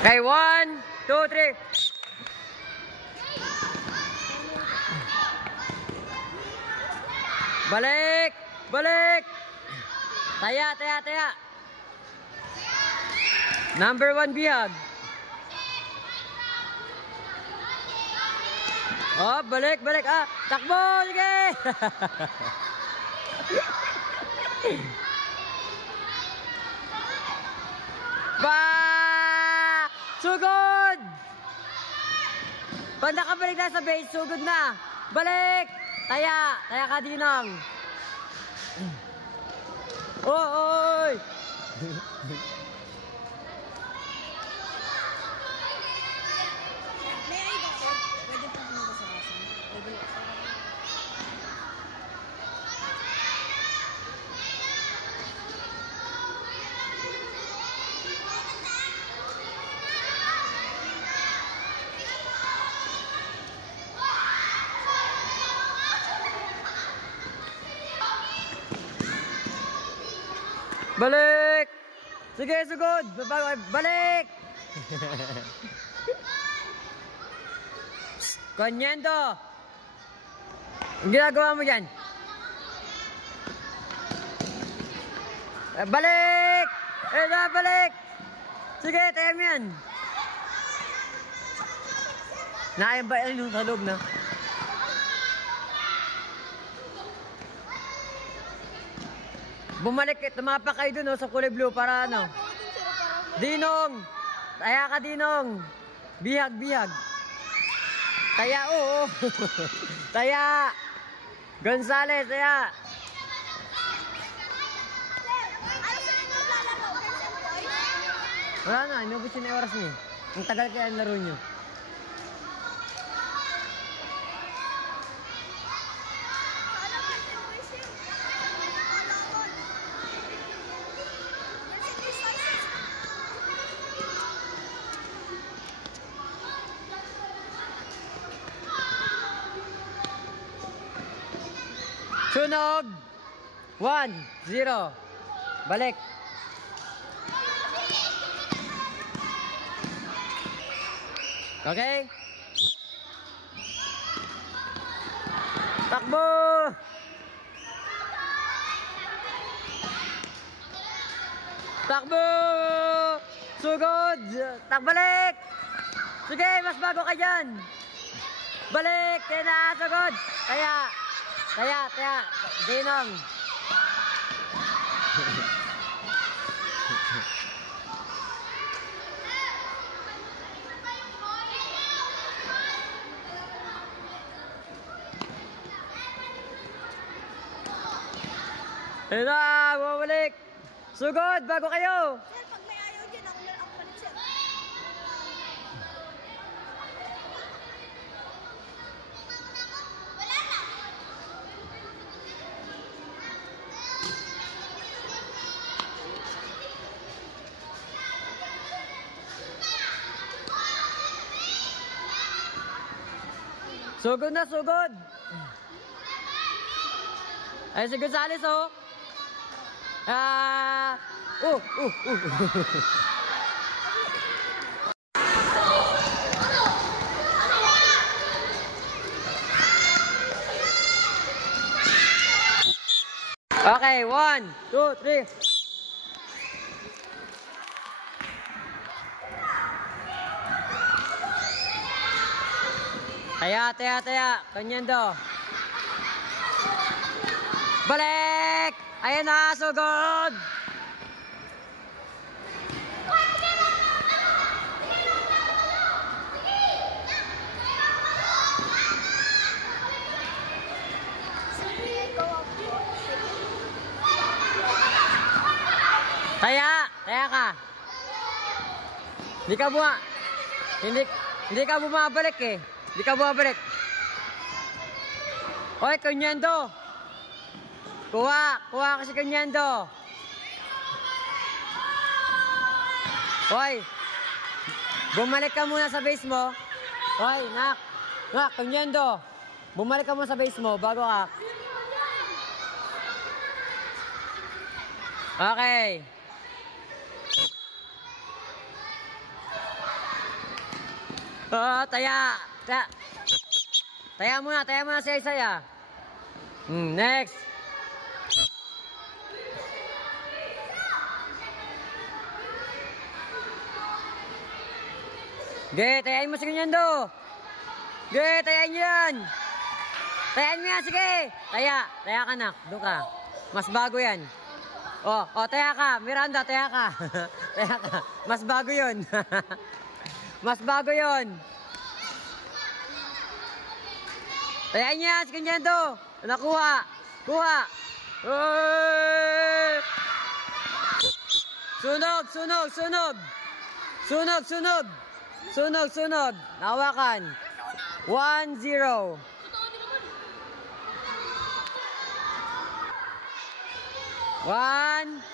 Okay, 1, 2, 3. Balik! Balik! Taya, taya, taya. Number 1 bihag. Oh, balik, balik. Ah, takbo! Sige! Ba! Sugod! Pag nakabalik na sa base, sugod na. Balik! Taya! Taya ka, Dinong. Oy! Balik! Sige, sugod! Balik! Kanyendo! Ang ginagawa mo dyan? Balik! Balik! Sige, tayo mo yan! Naayang ba yan sa loob na? Bumalik, tumapak kayo dun sa kulay blue para ano. Dinong! Taya ka, Dinong! Bihag, bihag. Taya, oo. Taya! Gonzales, taya! Wala na, inubos yun na oras niyo. Ang tagal kaya ang laro niyo. Sunog! 1-0. Balik. Okay? Takbo! Takbo! Sugod! Takbalik! Sige, mas bago ka dyan! Balik! Kaya na, sugod! Kaya! Taya, taya, Dinong. Ayun na, bumalik. Sugod, bago kayo. Sir, pag may ayaw dyan, ako na ang palit, sir. Sugod na, sugod. Ay, si Gonzales, oh. Okay, 1, 2, 3. Taya, taya, taya. Kanyendo. Balik! Ayan na, sugod! Taya! Taya ka! Hindi ka bumabalik eh. Hindi ka bumabalik. Hoy, Kanyendo! Kuha kasi Kanyendo. Hoy, bumalik ka muna sa base mo. Hoy, nak, Kanyendo. Bumalik ka muna sa base mo bago ka. Okay. Taya. Taya. Taya muna si Isaiah. Next. Ge, tayain mo si Kunyendo. Ge, tayain nyo yan. Tayain mo yan, sige. Taya ka nak, doon ka. Mas bago yan. Taya ka. Miranda, taya ka. Taya ka. Mas bago yun. Mas bago yun. Tayain nyo yan, si Kunyendo. Nakuha. Kuha. Uy! Sunog. Sunog. Nahawakan. 1-0. One,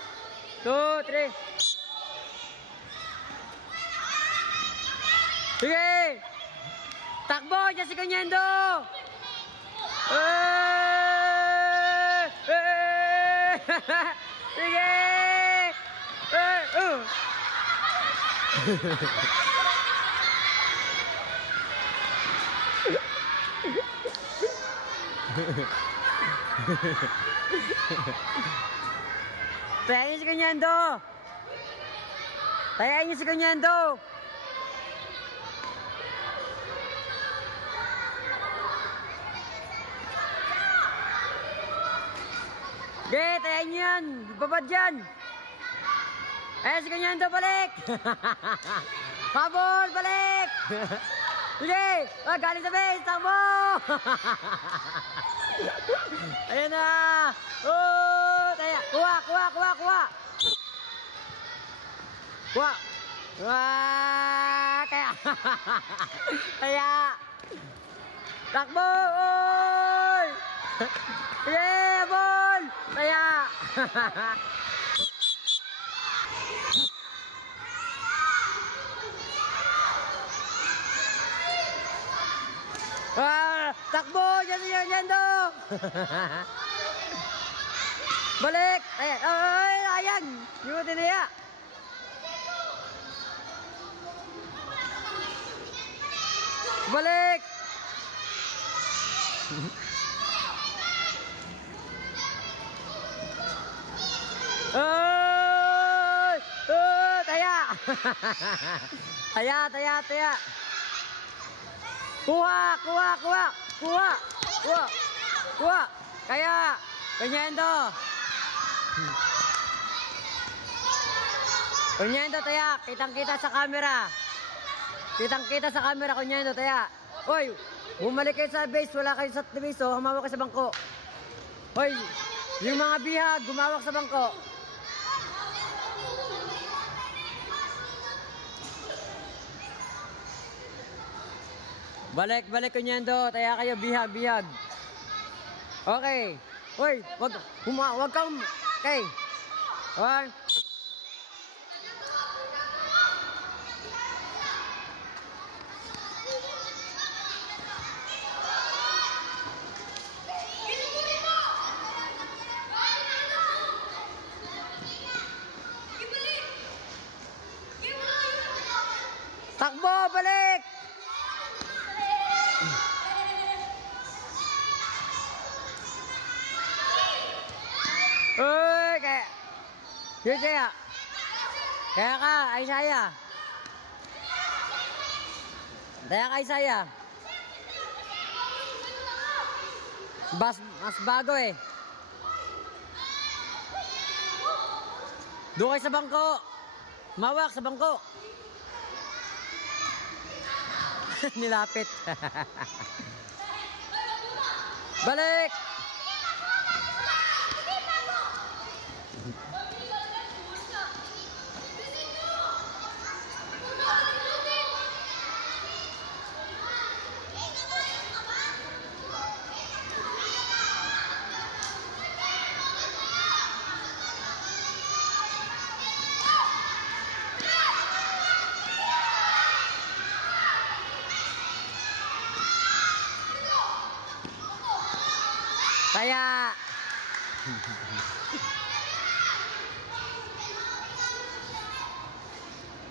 two, three. Sige. Takbo dyan si Kunyendo. Sige. Tayain niyo si Kunyendo. Tayain niyo si Kunyendo. Ge, tayain niyo yan. Babad yan. Ayan si Kunyendo, balik. Habol, balik. Sige. Galing sa base. Takbo. Ayan na. Taya. Kuha. Kaya. Taya. Takbo. Oy. Sige, bol. Taya. Takbo. Yan do. Balik. Ayan. Yutin niya. Balik. Taya. Taya. Kuha. Kaya. Kunyendo, taya. Kitang-kita sa camera. Kunyendo, taya. Hoy, bumalik kayo sa base. Wala kayo sa base, humawak kayo sa bangko. Hoy, yung mga bihag, gumawak sa bangko. Balik, Kunyendo. Taya kayo, bihag. Okay. Hoy, wag kang... Okay. Hoy. Takbo, balik! Uy, kaya ka, Isaiah. Mas bago eh. Doon kayo sa bangko. Mawak sa bangko. Nilapit. Balik. Kaya.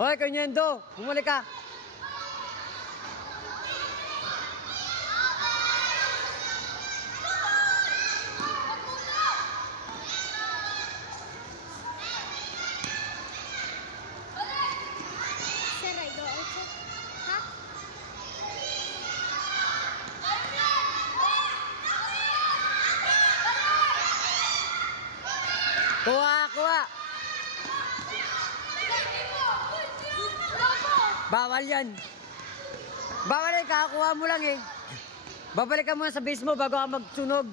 Hoy, Kunyendo, bumalik ka. Kuha, kuha. Bawal yan. Bawal yan, kakakuha mo lang eh. Babalik ka muna sa base mo bago ka magsunog.